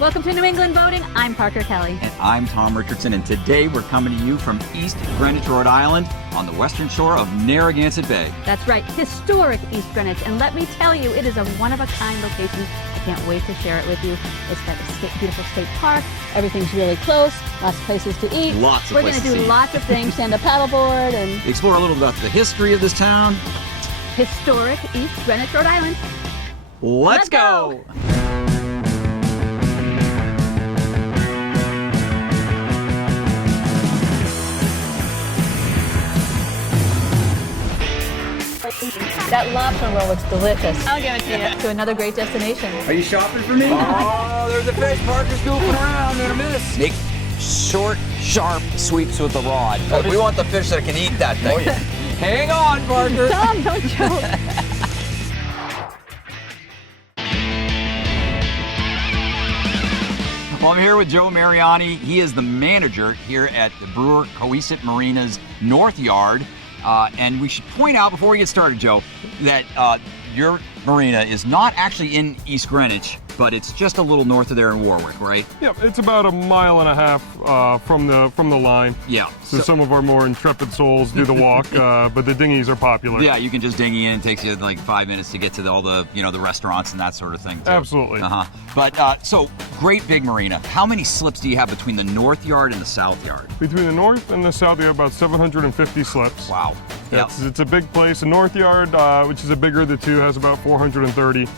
Welcome to New England Boating. I'm Parker Kelly. And I'm Tom Richardson, and today we're coming to you from East Greenwich, Rhode Island, on the western shore of Narragansett Bay. That's right, historic East Greenwich. And let me tell you, it is a one-of-a-kind location. I can't wait to share it with you. It's got a beautiful state park. Everything's really close. Lots of places to eat. Lots of We're places going to do lots of things, stand up paddleboard and explore a little about the history of this town. Historic East Greenwich, Rhode Island. Let's go! That lobster roll looks delicious. I'll give it to you. To another great destination. Are you shopping for me? Oh, there's a fish. Parker's goofing around. Gonna miss. Make short, sharp sweeps with the rod. We want the fish that can eat that thing. Oh, yeah. Hang on, Parker. Tom, don't joke. Well, I'm here with Joe Mariani. He is the manager here at the Brewer Cohasset Marina's North Yard. And we should point out before we get started, Joe, that your marina is not actually in East Greenwich, but it's just a little north of there in Warwick, right? Yep, it's about a mile and a half from the line. Yeah. So some of our more intrepid souls do the walk, but the dinghies are popular. Yeah, you can just dinghy in. It takes you like 5 minutes to get to all the the restaurants and that sort of thing too. Absolutely. But so great big marina. How many slips do you have between the North Yard and the South Yard? Between the North and the South, you have about 750 slips. Wow. Yeah, it's a big place. The North Yard, which is the bigger of the two, has about 430,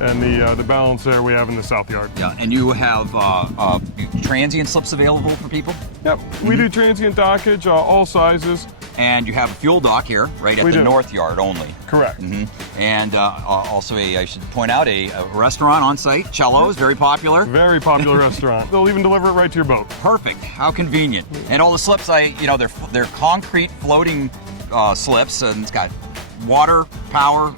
and the balance there we have in the South Yard. Yeah, and you have transient slips available for people? Yep, we do transient dockage, all sizes. And you have a fuel dock here, right at the North Yard only. Correct. And also I should point out, a restaurant on site, Cello's, very popular. Very popular restaurant. They'll even deliver it right to your boat. Perfect. How convenient. And all the slips, they're concrete floating slips, and it's got water, power,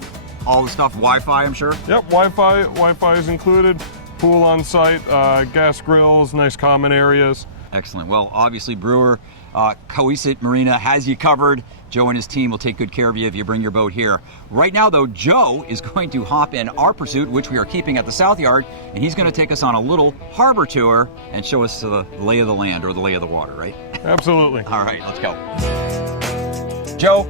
all the stuff, Wi-Fi, I'm sure. Yep, Wi-Fi is included. Pool on site, gas grills, nice common areas. Excellent. Well, obviously Brewer Cohasset Marina has you covered. Joe and his team will take good care of you if you bring your boat here. Right now, though, Joe is going to hop in our pursuit, which we are keeping at the South Yard, and he's going to take us on a little harbor tour and show us the lay of the land, or the lay of the water, right? Absolutely. All right, let's go. Joe,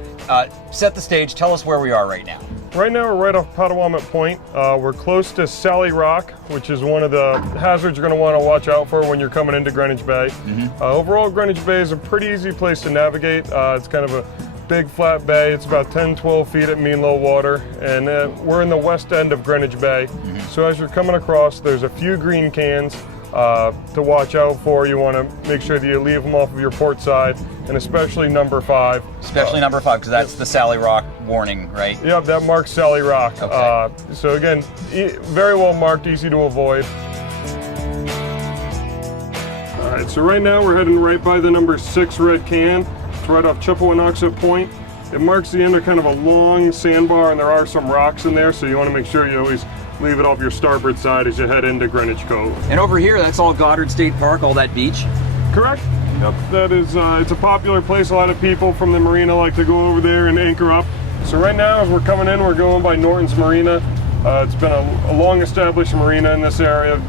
set the stage. Tell us where we are right now. Right now, we're right off Potawatomi Point. We're close to Sally Rock, which is one of the hazards you're going to want to watch out for when you're coming into Greenwich Bay. Overall, Greenwich Bay is a pretty easy place to navigate. It's kind of a big flat bay. It's about 10-12 feet at mean low water, and we're in the west end of Greenwich Bay. So as you're coming across, there's a few green cans to watch out for. You want to make sure that you leave them off of your port side, and especially number 5. Especially number 5, because that's the Sally Rock warning, right? Yep, that marks Sally Rock. Okay. So again, very well marked, easy to avoid. All right, so right now we're heading right by the number 6 red can. It's right off Chippewa Point. It marks the end of kind of a long sandbar, and there are some rocks in there, so you want to make sure you always leave it off your starboard side as you head into Greenwich Cove. And over here, that's all Goddard State Park, all that beach? Correct. Yep, that is, it's a popular place. A lot of people from the marina like to go over there and anchor up. So right now, as we're coming in, we're going by Norton's Marina. It's been a long-established marina in this area.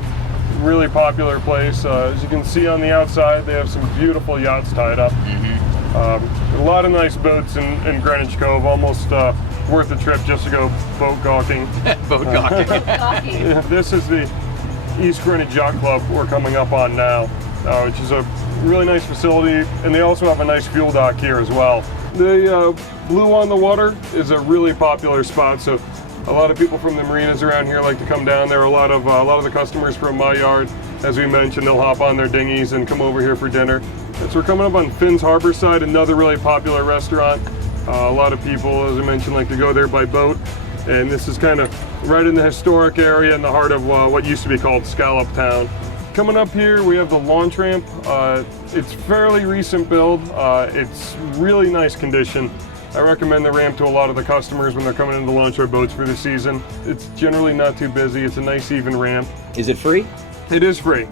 Really popular place. As you can see on the outside, they have some beautiful yachts tied up. A lot of nice boats in Greenwich Cove, almost worth the trip just to go boat gawking. Boat gawking. This is the East Greenwich Yacht Club we're coming up on now, which is a really nice facility, and they also have a nice fuel dock here as well. The Blue on the Water is a really popular spot, so a lot of people from the marinas around here like to come down there. A lot of the customers from my yard, as we mentioned, they'll hop on their dinghies and come over here for dinner. So we're coming up on Finn's Harbor side, another really popular restaurant. A lot of people, as I mentioned, like to go there by boat, and this is kind of right in the historic area in the heart of what used to be called Scallop Town. Coming up here, we have the launch ramp. It's fairly recent build. It's really nice condition. I recommend the ramp to a lot of the customers when they're coming in to launch their boats for the season. It's generally not too busy. It's a nice even ramp. Is it free? It is free.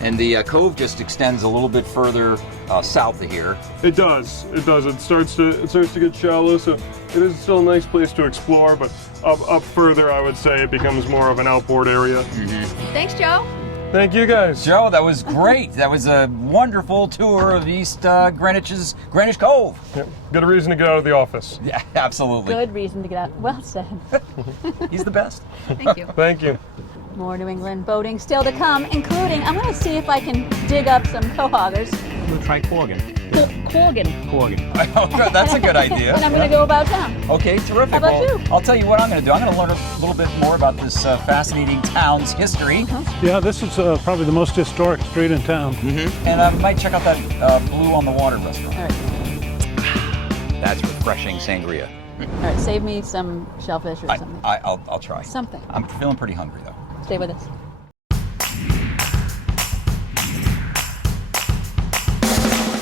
And the cove just extends a little bit further south of here. It does. It does. It starts to get shallow, so it is still a nice place to explore. But up further, I would say it becomes more of an outboard area. Thanks, Joe. Thank you guys. Joe, that was great. That was a wonderful tour of East Greenwich Cove. Yep. Good reason to get out of the office. Yeah, absolutely. Good reason to get out. Well said. He's the best. Thank you. Thank you. More New England boating still to come, including, I'm going to see if I can dig up some quahoggers. We'll try Corgan. Corgan. Oh, good. That's a good idea. And I'm going to go about town. Okay, terrific. How about well, you? I'll tell you what I'm going to do. I'm going to learn a little bit more about this fascinating town's history. Yeah, this is probably the most historic street in town. And I might check out that Blue on the Water restaurant. All right. That's refreshing sangria. All right, save me some shellfish or something. I'll try. Something. I'm feeling pretty hungry, though. Stay with us.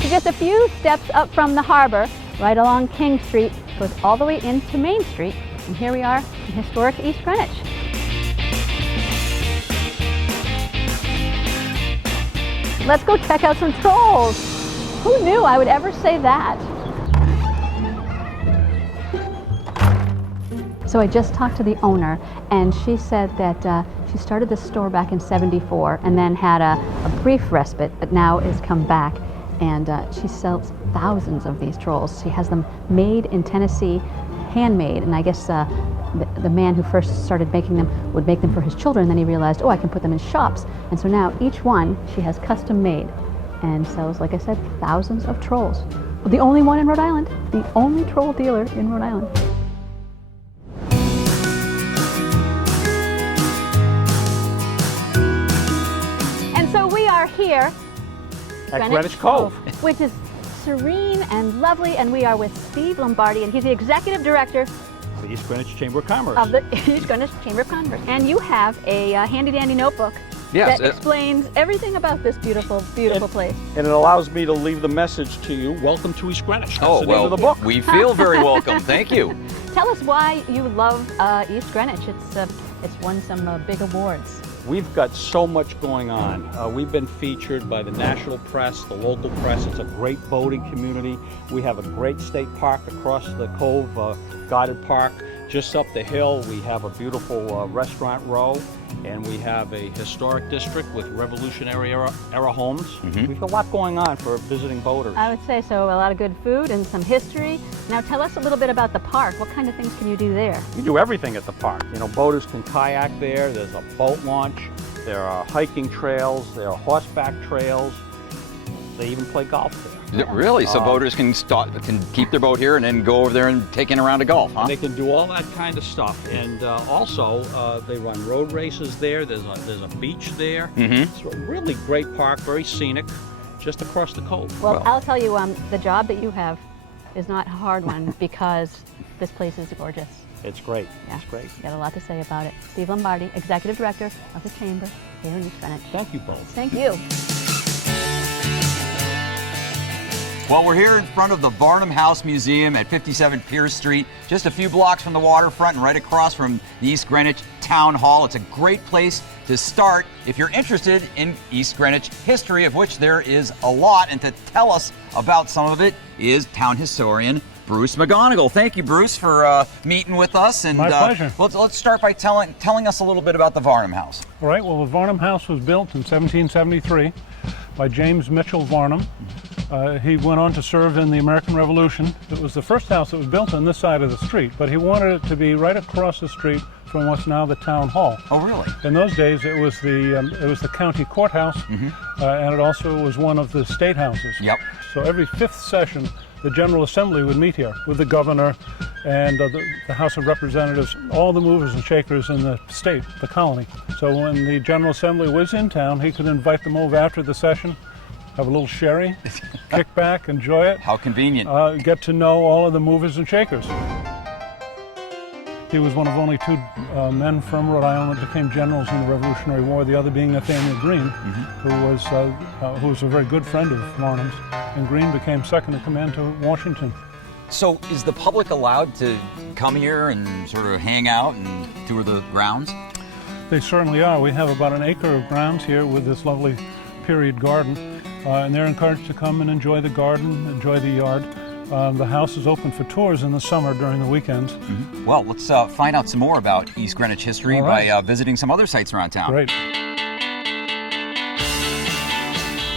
Just a few steps up from the harbor, right along King Street, goes all the way into Main Street, and here we are in historic East Greenwich. Let's go check out some trolls. Who knew I would ever say that? So I just talked to the owner, and she said that she started this store back in '74 and then had a brief respite, but now has come back. And she sells thousands of these trolls. She has them made in Tennessee, handmade. And I guess the man who first started making them would make them for his children. Then he realized, oh, I can put them in shops. And so now each one she has custom made and sells, like I said, thousands of trolls. Well, the only one in Rhode Island, the only troll dealer in Rhode Island. And so we are here At Greenwich Cove. Which is serene and lovely, and we are with Steve Lombardi, and he's the executive director The East Greenwich Chamber of Commerce. of the East Greenwich Chamber of Commerce. And you have a handy-dandy notebook Yes, that explains everything about this beautiful, beautiful place. And it allows me to leave the message to you. Welcome to East Greenwich. That's Oh, the name well, of the book. we feel very welcome. Thank you. Tell us why you love East Greenwich. It's won some big awards. We've got so much going on. We've been featured by the national press, the local press. It's a great boating community. We have a great state park across the cove, guided park. Just up the hill, we have a beautiful restaurant row, and we have a historic district with Revolutionary era homes. We've got a lot going on for visiting boaters. I would say so. A lot of good food and some history. Now tell us a little bit about the park. What kind of things can you do there? You do everything at the park. You know, boaters can kayak there. There's a boat launch. There are hiking trails. There are horseback trails. They even play golf there. Really? So boaters can keep their boat here and then go over there and take in a round of golf, huh? And they can do all that kind of stuff. And also, they run road races there. There's a beach there. It's a really great park, very scenic, just across the cove. Well, I'll tell you, the job that you have is not a hard one because this place is gorgeous. It's great. Yeah. It's great. You got a lot to say about it. Steve Lombardi, Executive Director of the Chamber here in East Greenwich. Thank you both. Thank you. Well, we're here in front of the Varnum House Museum at 57 Pierce Street, just a few blocks from the waterfront and right across from the East Greenwich Town Hall. It's a great place to start if you're interested in East Greenwich history, of which there is a lot. And to tell us about some of it is town historian Bruce McGonigal. Thank you, Bruce, for meeting with us. And My pleasure. Let's start by telling us a little bit about the Varnum House. All right, well, the Varnum House was built in 1773 by James Mitchell Varnum. He went on to serve in the American Revolution. It was the first house that was built on this side of the street, but he wanted it to be right across the street from what's now the town hall. Oh, really? In those days, it was the county courthouse, and it also was one of the state houses. Yep. So every fifth session, the General Assembly would meet here with the governor and the House of Representatives, all the movers and shakers in the state, the colony. So when the General Assembly was in town, he could invite them over after the session, have a little sherry, kick back, enjoy it. How convenient. Get to know all of the movers and shakers. He was one of only two men from Rhode Island that became generals in the Revolutionary War, the other being Nathaniel Greene, who was a very good friend of Varnum's, and Greene became second in command to Washington. So is the public allowed to come here and sort of hang out and tour the grounds? They certainly are. We have about an acre of grounds here with this lovely period garden, and they're encouraged to come and enjoy the garden, enjoy the yard. The house is open for tours in the summer during the weekends. Well, let's find out some more about East Greenwich history by visiting some other sites around town. Great.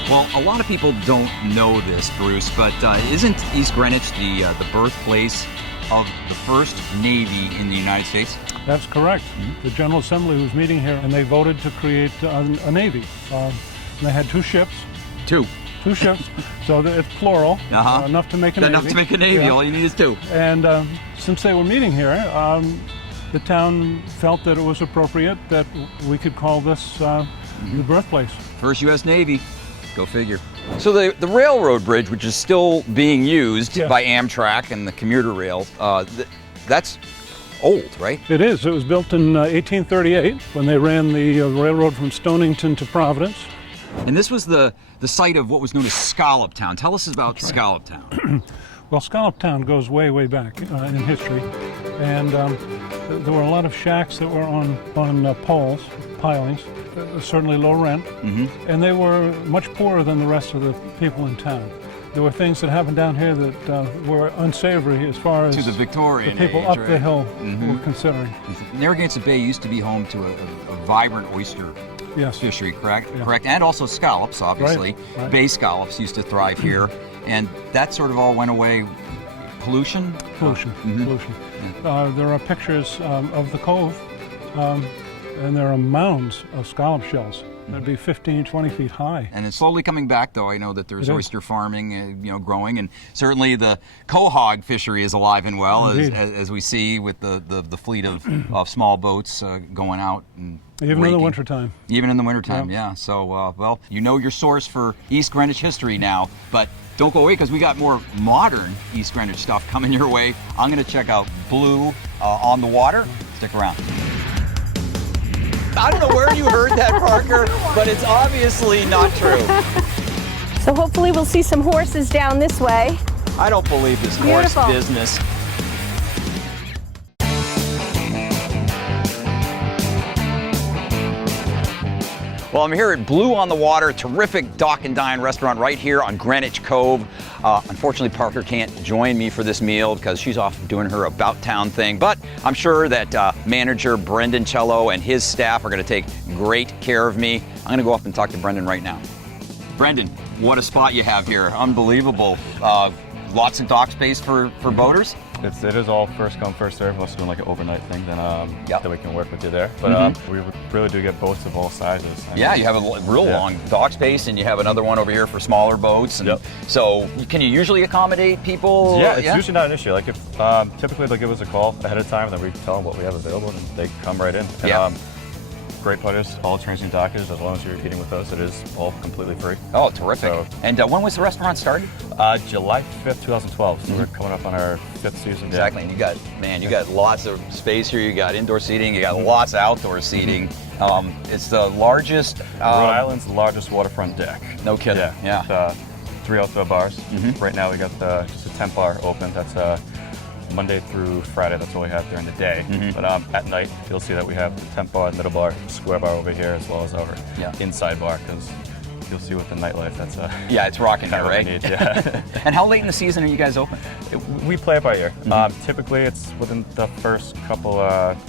Well, a lot of people don't know this, Bruce, but isn't East Greenwich the birthplace of the first Navy in the United States? That's correct. The General Assembly was meeting here, and they voted to create a Navy. And they had 2 ships. Two. 2 ships, so it's plural, enough to make a Navy. Enough to make a Navy, all you need is 2. And since they were meeting here, the town felt that it was appropriate that we could call this the birthplace. First U.S. Navy. Go figure. So the railroad bridge, which is still being used by Amtrak and the commuter rail, that's old, right? It is. It was built in 1838 when they ran the railroad from Stonington to Providence. And this was the site of what was known as Scallop Town. Tell us about Scallop Town. Well, Scallop Town goes way, way back in history. And there were a lot of shacks that were on poles, pilings, certainly low rent, and they were much poorer than the rest of the people in town. There were things that happened down here that were unsavory as far as to the Victorian the people age, up right? the hill were considering. Narragansett Bay used to be home to a vibrant oyster fishery, correct? Yeah. Correct, and also scallops, obviously. Right. Bay scallops used to thrive here, and that sort of all went away. Pollution? Pollution. There are pictures of the cove, and there are mounds of scallop shells. That'd be 15, 20 feet high. And it's slowly coming back, though. I know that there's oyster farming, growing, and certainly the quahog fishery is alive and well, as we see with the fleet of small boats going out and even in the wintertime. Even in the wintertime, yeah. So, well, you know your source for East Greenwich history now, but don't go away because we got more modern East Greenwich stuff coming your way. I'm going to check out Blue on the Water. Stick around. I don't know where you heard that, Parker, but it's obviously not true. So hopefully we'll see some horses down this way. I don't believe this horse business. Well, I'm here at Blue on the Water, terrific dock and dine restaurant right here on Greenwich Cove. Unfortunately, Parker can't join me for this meal because she's off doing her about town thing, but I'm sure that manager Brendan Cello and his staff are going to take great care of me. I'm going to go up and talk to Brendan right now. Brendan, what a spot you have here. Unbelievable. Lots of dock space for boaters. It is all first come, first serve. We're also doing like an overnight thing, then we can work with you there. But we really do get boats of all sizes. You have a real long dock space, and you have another one over here for smaller boats. And so, can you usually accommodate people? Yeah, it's usually not an issue. Like if typically they'll give us a call ahead of time, and then we tell them what we have available, and they come right in. And, great putters, all transient dockers. As long as you're eating with us, it is all completely free. Oh, terrific. So, and when was the restaurant started? July 5th, 2012. So we're coming up on our 5th season. Exactly. And you got lots of space here. You got indoor seating. You got lots of outdoor seating. It's the largest... Rhode Island's largest waterfront deck. No kidding. Yeah. 3 outdoor bars. Right now we got just a temp bar open. That's Monday through Friday. That's all we have during the day. But at night, you'll see that we have the temp bar, middle bar, square bar over here, as well as our inside bar, because you'll see with the nightlife, that's it's rocking here, right? Need, And how late in the season are you guys open? We play it by ear. Typically, it's within the first couple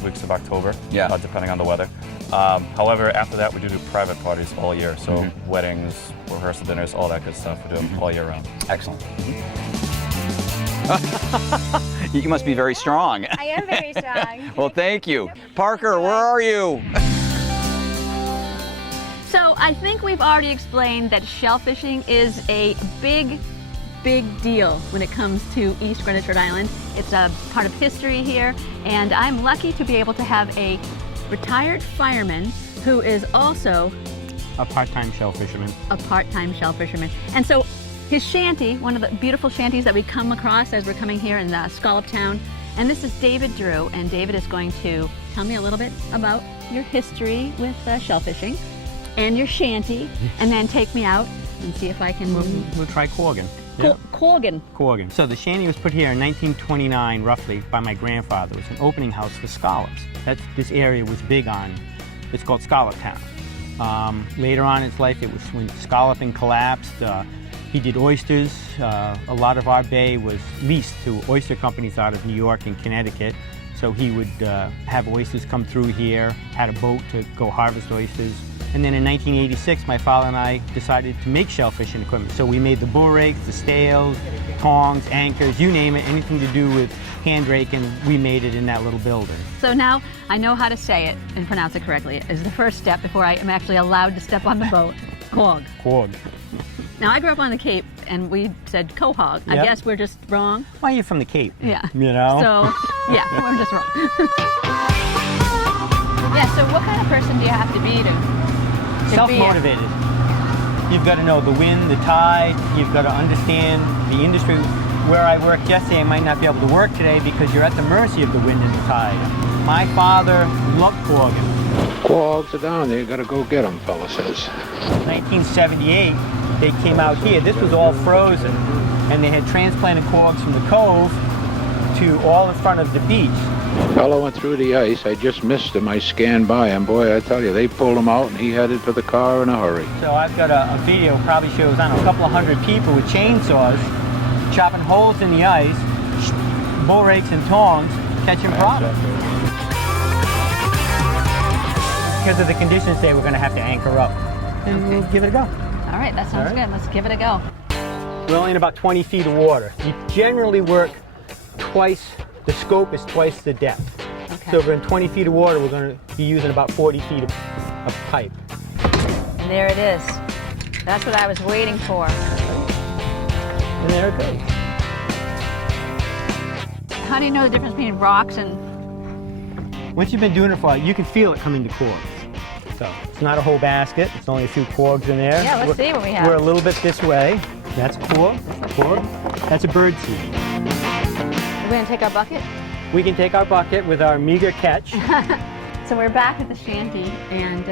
weeks of October, depending on the weather. However, after that, we do private parties all year. So weddings, rehearsal dinners, all that good stuff. We do them all year round. Excellent. You must be very strong. I am very strong. Well, thank you. Parker, where are you? So I think we've already explained that shellfishing is a big deal when it comes to East Greenwich, Rhode Island. It's a part of history here, and I'm lucky to be able to have a retired fireman who is also a part-time shell fisherman. And so his shanty, one of the beautiful shanties that we come across as we're coming here in the Scallop Town, and this is David Drew, and David is going to tell me a little bit about your history with shellfishing and your shanty, and then take me out and see if I can... We'll try Corgan. Corgan. So the shanty was put here in 1929, roughly, by my grandfather. It was an opening house for scallops. This area was big on. It's called Scallop Town. Later on in its life, it was when scalloping collapsed. He did oysters. A lot of our bay was leased to oyster companies out of New York and Connecticut. So he would have oysters come through here, had a boat to go harvest oysters. And then in 1986, my father and I decided to make shellfishing equipment. So we made the bull rakes, the stales, tongs, anchors, you name it, anything to do with hand raking, we made it in that little building. So now I know how to say it and pronounce it correctly. Is the first step before I am actually allowed to step on the boat. Quag. Quag. Now I grew up on the Cape and we said quahog. I Yep. guess we're just wrong. Well, you're from the Cape. Yeah. You know? So, yeah, we're just wrong. Yeah, so what kind of person do you have to be to Self-motivated. You've got to know the wind, the tide. You've got to understand the industry. Where I worked yesterday, I might not be able to work today because you're at the mercy of the wind and the tide. My father loved quagging. Quags are down there, you gotta go get them, fella says. 1978, they came out here. This was all frozen. And they had transplanted quags from the cove to all in front of the beach. Fella went through the ice, I just missed him, I scanned by him. Boy, I tell you, they pulled him out and he headed for the car in a hurry. So I've got a video, probably shows, I don't know, a couple of hundred people with chainsaws chopping holes in the ice, bull rakes and tongs, catching product. Because of the conditions today, we're going to have to anchor up. And we'll give it a go. All right, that sounds good. Let's give it a go. We're only in about 20 feet of water. You generally work twice, the scope is twice the depth. Okay. So if we're in 20 feet of water, we're going to be using about 40 feet of pipe. And there it is. That's what I was waiting for. And there it goes. How do you know the difference between rocks and... Once you've been doing it for a while, you can feel it coming to quags. So it's not a whole basket. It's only a few quags in there. Yeah, let's see what we have. We're a little bit this way. That's a quag. That's a bird seed. We're going to take our bucket? We can take our bucket with our meager catch. So we're back at the shanty, and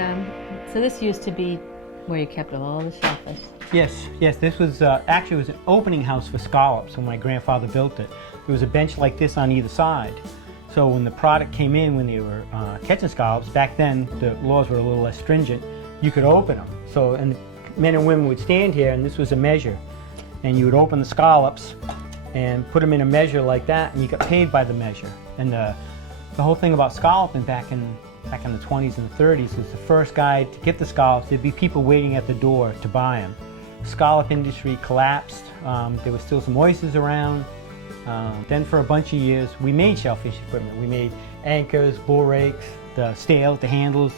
so this used to be where you kept all the shellfish. Yes, this was actually it was an opening house for scallops when my grandfather built it. There was a bench like this on either side. So when the product came in, when they were catching scallops, back then the laws were a little less stringent, you could open them. So, and men and women would stand here, and this was a measure. And you would open the scallops and put them in a measure like that, and you got paid by the measure. And the whole thing about scalloping back in the 20s and the 30s is the first guy to get the scallops, there'd be people waiting at the door to buy them. Scallop industry collapsed. There were still some oysters around. Then for a bunch of years, we made shellfish equipment. We made anchors, bull rakes, the stales, the handles,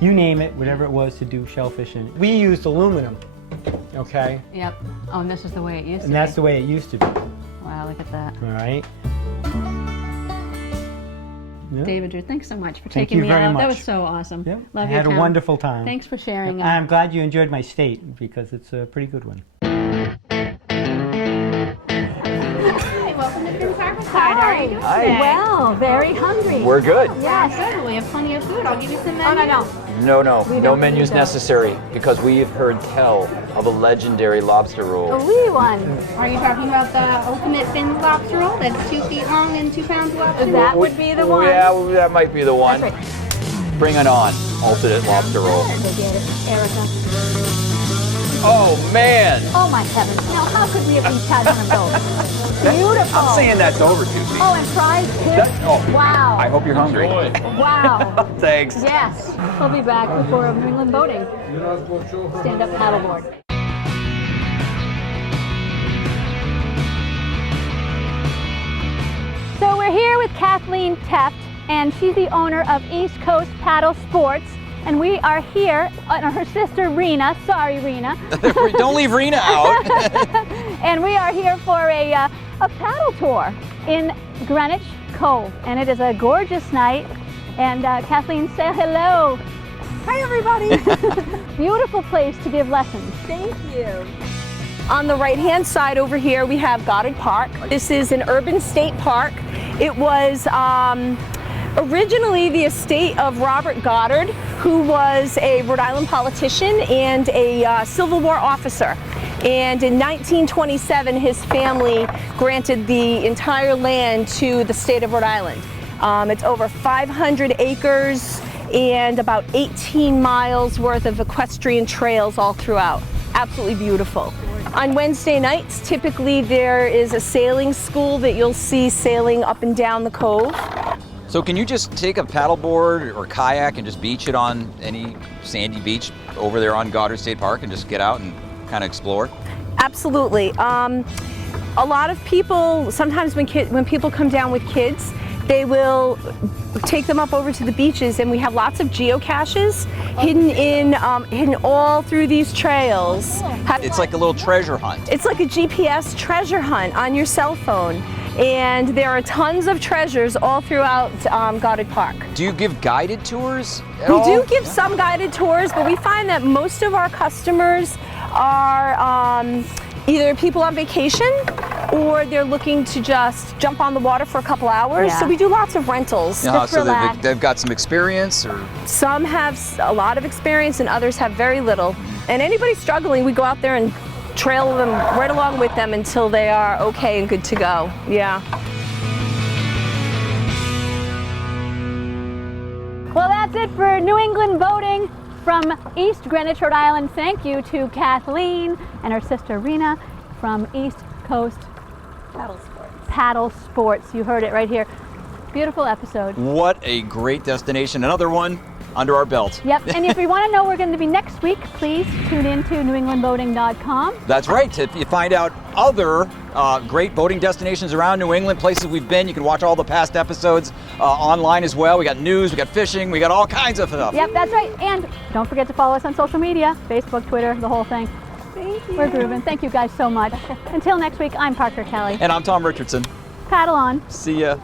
you name it, whatever it was to do shellfishing. We used aluminum, okay? Yep. Oh, and this is the way it used to be. And that's the way it used to be. Wow, look at that. All right. Yep. David Drew, thanks so much for Thank taking you me very out. much. That was so awesome. Yep. Love I your had a town. wonderful time. Thanks for sharing. I'm glad you enjoyed my state because it's a pretty good one. Welcome to Prince Harborside. How are you doing today? Well, very hungry. We're good. Yeah, good. We have plenty of food. I'll give you some Oh, menus. no. No menus necessary because we've heard tell of a legendary lobster roll. A wee one. Are you talking about the ultimate fin lobster roll that's 2 feet long and 2 pounds of lobster? That would be the one. Yeah, that might be the one. That's right. Bring it on, ultimate lobster roll. Go get it, Erica. Oh man! Oh my heavens. Now, how could we have each had one of those? Beautiful. I'm saying that's over, Susie. Oh, and fries too? Wow. I hope you're hungry. Wow. Thanks. Yes. We'll be back before New England boating. Stand-up paddleboard. So we're here with Kathleen Teft, and she's the owner of East Coast Paddle Sports. And we are here, her sister Rena, sorry Rena. Don't leave Rena out. And we are here for a paddle tour in Greenwich Cove. And it is a gorgeous night. And Kathleen, say hello. Hi, everybody. Beautiful place to give lessons. Thank you. On the right-hand side over here, we have Goddard Park. This is an urban state park. It was originally the estate of Robert Goddard, who was a Rhode Island politician and a Civil War officer. And in 1927, his family granted the entire land to the state of Rhode Island. It's over 500 acres and about 18 miles worth of equestrian trails all throughout. Absolutely beautiful. On Wednesday nights, typically there is a sailing school that you'll see sailing up and down the cove. So can you just take a paddleboard or kayak and just beach it on any sandy beach over there on Goddard State Park and just get out and kind of explore? Absolutely. A lot of people, sometimes when people come down with kids, they will take them up over to the beaches, and we have lots of geocaches hidden all through these trails. It's like a little treasure hunt. It's like a GPS treasure hunt on your cell phone, and there are tons of treasures all throughout Goddard Park. Do you give guided tours at We all? do give some guided tours, but we find that most of our customers are either people on vacation or they're looking to just jump on the water for a couple hours. Yeah. So we do lots of rentals. Just so relax. they've got some experience, or Some have a lot of experience and others have very little. And anybody struggling, we go out there and trail them right along with them until they are okay and good to go. Yeah. Well, that's it for New England boating from East Greenwich, Rhode Island. Thank you to Kathleen and her sister Rena from East Coast Paddle Sports. You heard it right here. Beautiful episode. what a great destination. Another one under our belt. Yep, and if you want to know where we're going to be next week, please tune in to newenglandboating.com. That's right. If you find out other great boating destinations around New England, places we've been, you can watch all the past episodes online as well. We got news, we got fishing, we got all kinds of stuff. Yep, that's right. And don't forget to follow us on social media, Facebook, Twitter, the whole thing. Thank you. We're grooving. Thank you guys so much. Until next week, I'm Parker Kelly. And I'm Tom Richardson. Paddle on. See ya.